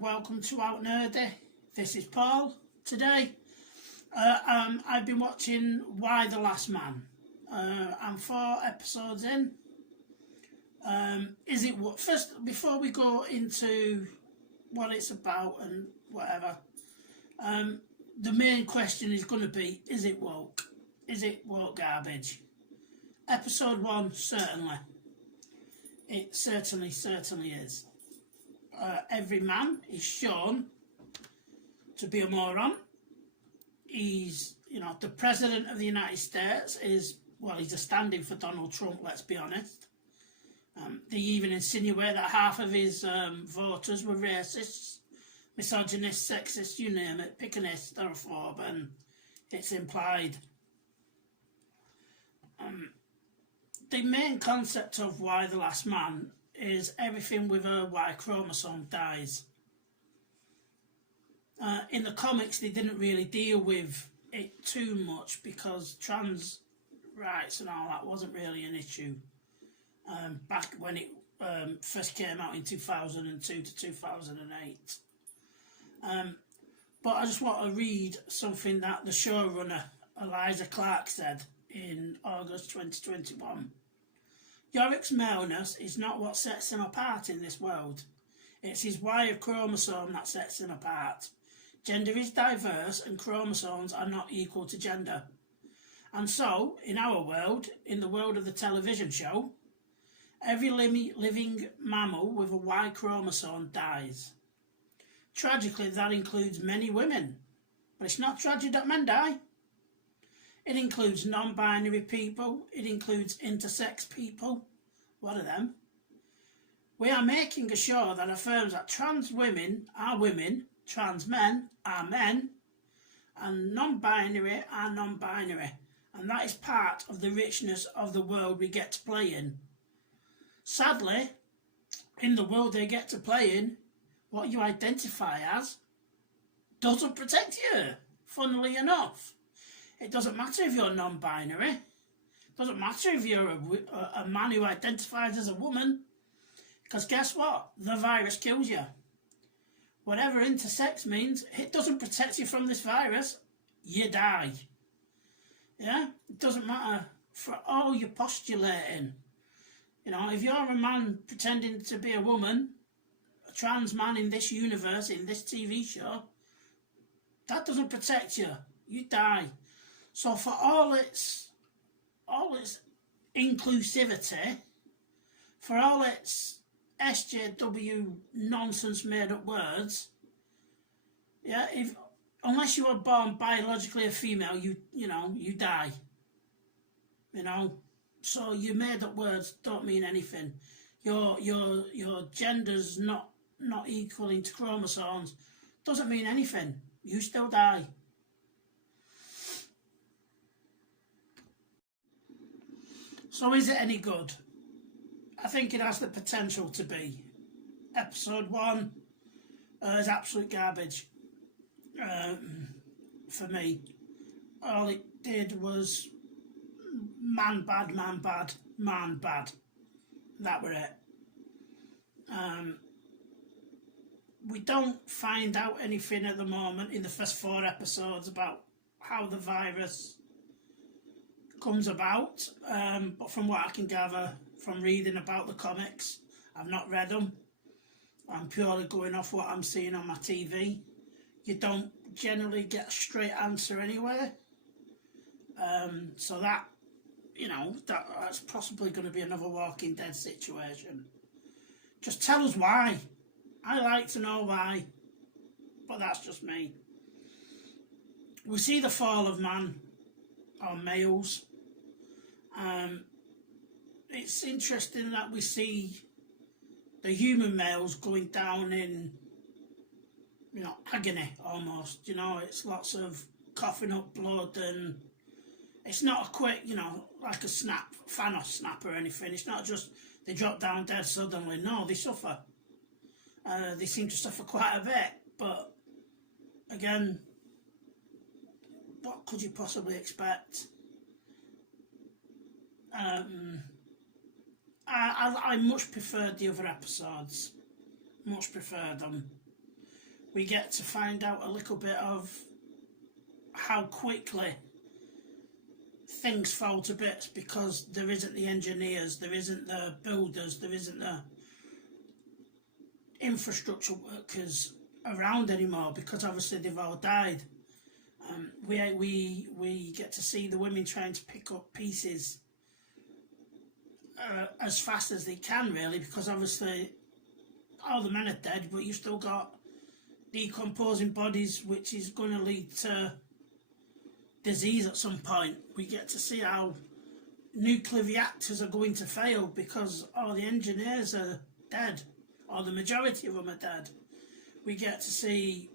and welcome to Out Nerdy. This is Paul. Today, I've been watching Y: The Last Man. I'm 4 episodes in. Is it what? First, before we go into what it's about and whatever, the main question is going to be: is it woke? Is it woke garbage? Episode 1, certainly. It certainly is. Every man is shown to be a moron. He's, the President of the United States is, well, he's a stand-in for Donald Trump, let's be honest. They even insinuate that half of his voters were racists, misogynists, sexists, you name it, pick an hysterophobe, and it's implied. The main concept of Y: The Last Man is everything with a Y chromosome dies. In the comics, they didn't really deal with it too much because trans rights and all that wasn't really an issue back when it first came out in 2002 to 2008. But I just want to read something that the showrunner, Eliza Clark, said in August 2021. Yorick's maleness is not what sets him apart in this world. It's his Y chromosome that sets him apart. Gender is diverse and chromosomes are not equal to gender. And so, in our world, in the world of the television show, every living mammal with a Y chromosome dies. Tragically, that includes many women. But it's not tragic that men die. It includes non-binary people. It includes intersex people. What are them? We are making a show that affirms that trans women are women, trans men are men, and non-binary are non-binary. And that is part of the richness of the world we get to play in. Sadly, in the world they get to play in, what you identify as doesn't protect you, funnily enough. It doesn't matter if you're non-binary. It doesn't matter if you're a man who identifies as a woman. Because guess what? The virus kills you. Whatever intersex means, it doesn't protect you from this virus. You die. Yeah? It doesn't matter for all your postulating. If you're a man pretending to be a woman, a trans man in this universe, in this TV show, that doesn't protect you. You die. So for all its inclusivity, for all its SJW nonsense made up words, yeah, unless you were born biologically a female, you die. So your made up words don't mean anything. Your gender's not equal to chromosomes doesn't mean anything. You still die. So is it any good? I think it has the potential to be. Episode 1 is absolute garbage for me. All it did was man bad. That were it. We don't find out anything at the moment in the first 4 episodes about how the virus comes about, but from what I can gather from reading about the comics, I've not read them, I'm purely going off what I'm seeing on my TV. You don't generally get a straight answer anyway, so that, that's possibly going to be another Walking Dead situation. Just tell us why. I like to know why, but that's just me. We see the fall of man, or males. It's interesting that we see the human males going down in, agony almost. It's lots of coughing up blood, and it's not a quick, like a snap, Thanos snap or anything. It's not just they drop down dead suddenly. No, they suffer. They seem to suffer quite a bit, but again, what could you possibly expect? I much preferred the other episodes. Much preferred them. we get to find out a little bit of how quickly things fall to bits, because there isn't the engineers, there isn't the builders, there isn't the infrastructure workers around anymore, because obviously they've all died. We get to see the women trying to pick up pieces as fast as they can, really, because obviously all the men are dead, but you've still got decomposing bodies, which is going to lead to disease at some point. We get to see how nuclear reactors are going to fail because all the engineers are dead, or the majority of them are dead. We get to see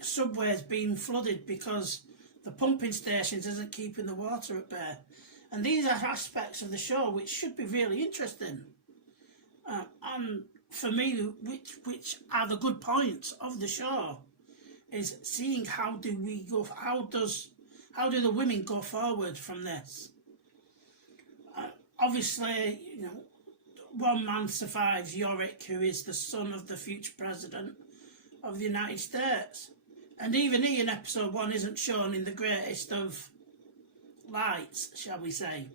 subways being flooded because the pumping stations isn't keeping the water at bay. And these are aspects of the show which should be really interesting. And for me, which are the good points of the show, is seeing how do the women go forward from this. Obviously, you know, one man survives, Yorick, who is the son of the future president of the United States. And even he in episode 1 isn't shown in the greatest of lights, shall we say.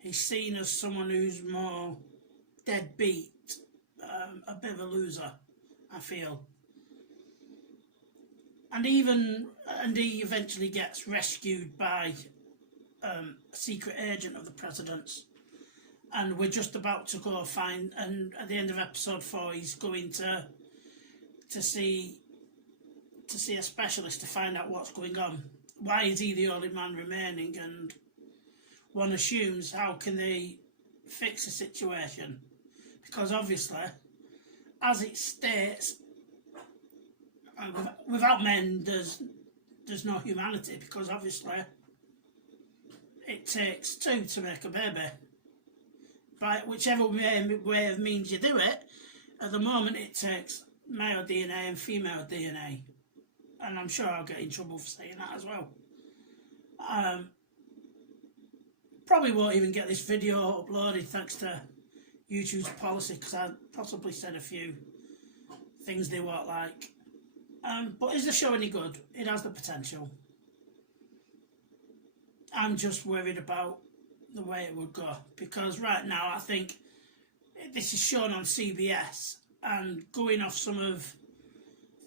He's seen as someone who's more deadbeat, a bit of a loser, I feel. And he eventually gets rescued by a secret agent of the president's. And we're just about to go find, and at the end of episode 4 he's going to see a specialist to find out what's going on. Why is he the only man remaining? And one assumes, how can they fix the situation? Because obviously, as it states, without men there's no humanity, because obviously it takes two to make a baby. By whichever way of means you do it, at the moment it takes male DNA and female DNA. And I'm sure I'll get in trouble for saying that as well. Probably won't even get this video uploaded thanks to YouTube's policy, because I possibly said a few things they won't like. But is the show any good? It has the potential. I'm just worried about the way it would go, because right now I think this is shown on CBS, and going off some of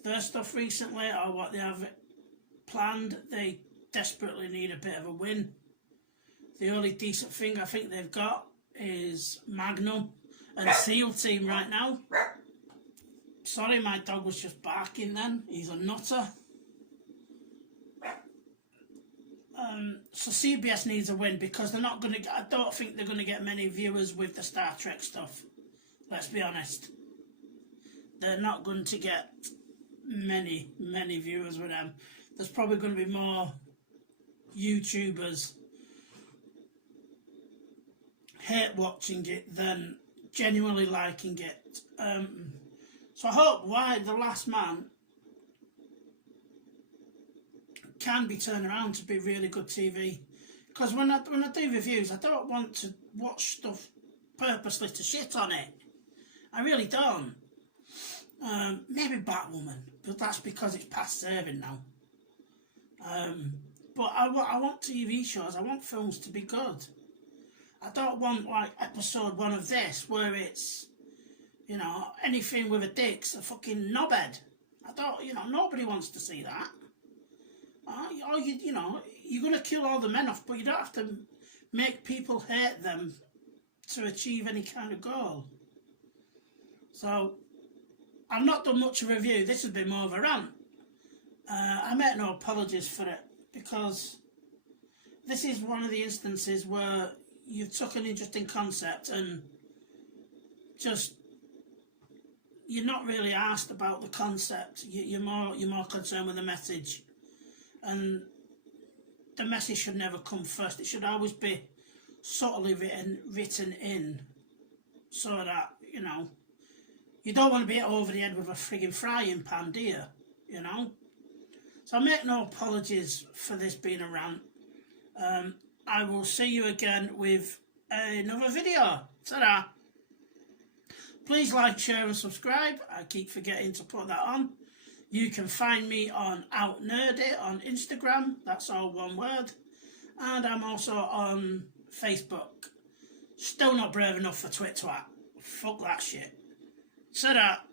their stuff recently or what they have planned, they desperately need a bit of a win. The only decent thing I think they've got is Magnum and SEAL Team right now. Sorry, my dog was just barking then. He's a nutter. So CBS needs a win, because they're not going to. I don't think they're going to get many viewers with the Star Trek stuff. Let's be honest. They're not going to get many viewers with them. There's probably going to be more YouTubers hate watching it than genuinely liking it. So I hope Why the Last Man can be turned around to be really good TV. Because when I do reviews, I don't want to watch stuff purposely to shit on it. I really don't. Maybe Batwoman, but that's because it's past serving now. But I want TV shows, I want films to be good. I don't want like episode 1 of this where it's, you know, anything with a dick's a fucking knobhead. I don't, you know, nobody wants to see that. Or you know, you're going to kill all the men off, but you don't have to make people hate them to achieve any kind of goal. So, I've not done much of a review. This has been more of a rant. I make no apologies for it, because this is one of the instances where you took an interesting concept and just, you're not really asked about the concept. You're more concerned with the message, and the message should never come first. It should always be subtly written in, so that, you know, you don't want to be hit over the head with a frigging frying pan, do you? You know? So I make no apologies for this being a rant. I will see you again with another video. Ta-da! Please like, share and subscribe. I keep forgetting to put that on. You can find me on OutNerdy on Instagram, that's all one word, and I'm also on Facebook. Still not brave enough for Twit Twat. Fuck that shit. Set up.